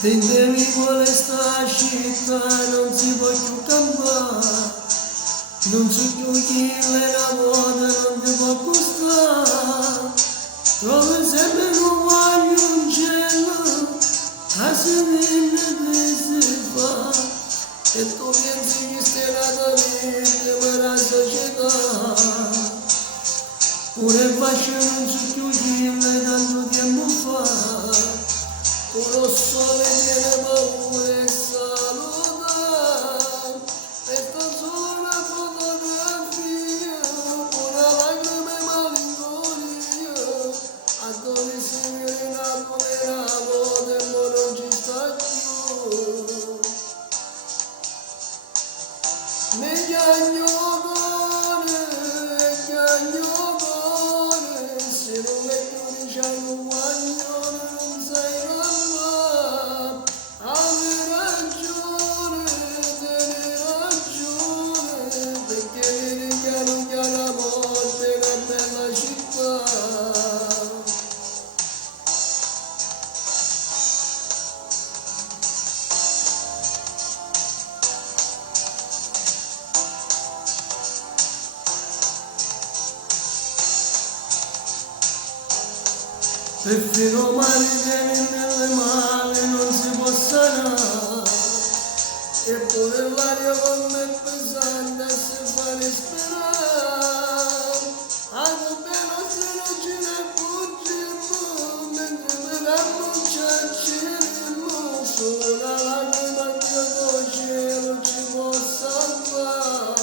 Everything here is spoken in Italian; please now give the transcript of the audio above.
Tendevi vuole sta città, non si può più campare, non so più chi le lavora, non ti può costare, trovi sempre un guaglio in cielo, a se viene si fa, e tu pensi che stai naturalmente per la società, pure faccio non so più chi le tanto tempo fa. Uno sole tiene paura e saluta, e sta sola fotografia, una lacrima e malinconia, a dove si viene innamorato, tempo non ci sta più. Mi chiagnone, se non è più diciamo guaglione, non sei mamma, avevi ragione, perché mi richiamo la morte in una bella città. Perfino male tieni nelle mani, non si può sanare, eppure l'aria con me è pesante e si fa respirare, anche bene se non ce ne fuggiamo, mentre per annunciarci solo una lacrima che il cielo ci può salvare.